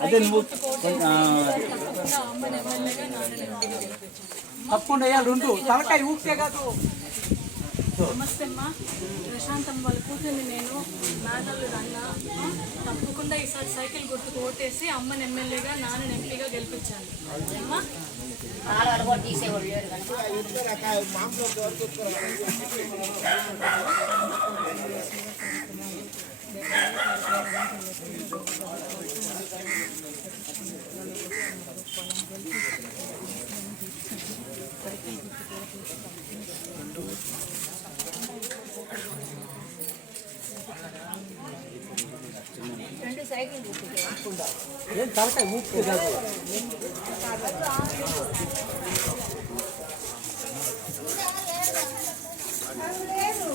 అదే నువ్వు తప్పకుండా వేయాలి రెండు. తలకాయ ఊపితే కాదు. నమస్తే అమ్మా ప్రశాంతం వాళ్ళ కూతుర్ని నేను నాన్నలు నాన్న ఆ, తప్పకుండా ఈసారి సైకిల్ గుర్తుకు ఓటేసి అమ్మని ఎమ్మెల్యేగా నాన్నని ఎంపీగా గెలిపించాలి. అమ్మా ఏం తలకాయ ఊపితే కాదు వీడికి వాళ్ళు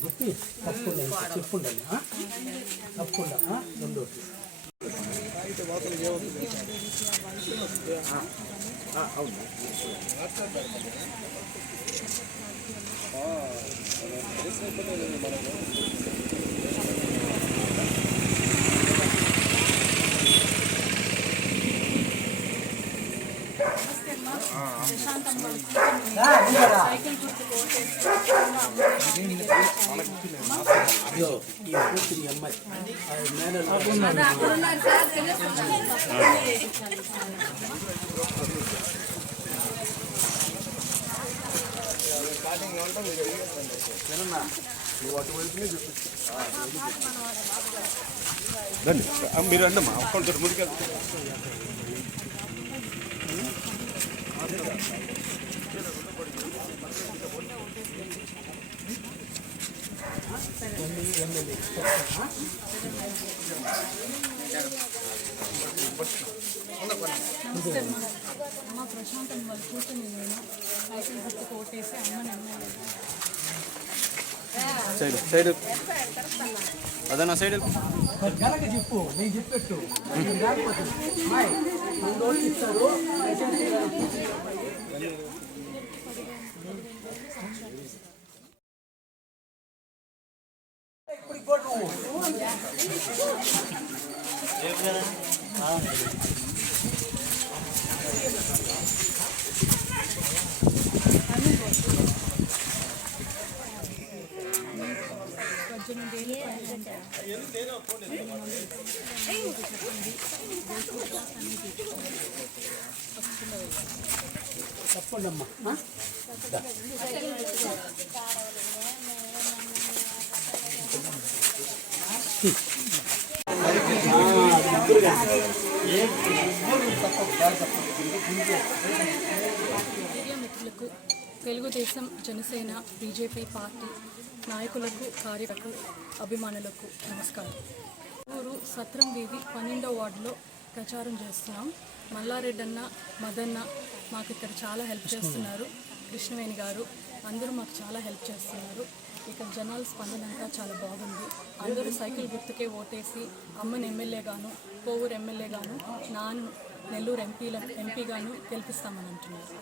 చెప్పి తప్పకుండా చెప్పుండాలి తప్పకుండా ఆ? రెండు నమస్తే సైకిల్ గుర్తుకు అమ్మాయి రండి మీరు రండి మా ఒక్కరితో ముందుకెళ్ళి నమస్తే అమ్మ. ప్రశాంతం వాళ్ళు కూతుర్ని నేను సైకిల్ గుర్తుకు ఓటేసి అమ్మని సైడ్ సైడ్. అదన్నా సైడ్. చెప్పు నేను చెప్పెట్టు ఇప్పుడు తప్పండి అమ్మా తెలుగుదేశం జనసేన బీజేపీ పార్టీ నాయకులకు కార్యకర్తలకు అభిమానులకు నమస్కారం. ఊరు సత్రం వీధి పన్నెండో వార్డులో ప్రచారం చేస్తున్నాం. మల్లారెడ్డి అన్న మదన్న మాకు ఇక్కడ చాలా హెల్ప్ చేస్తున్నారు. కృష్ణవేణి గారు అందరూ మాకు చాలా హెల్ప్ చేస్తున్నారు. ఇక్కడ జనాల స్పందన అంతా చాలా బాగుంది. అందరూ సైకిల్ గుర్తుకే ఓటేసి అమ్మని ఎమ్మెల్యేగాను కోవూరు ఎమ్మెల్యేగాను నాను నెల్లూరు ఎంపీల ఎంపీగాను గెలిపిస్తామని అంటున్నారు.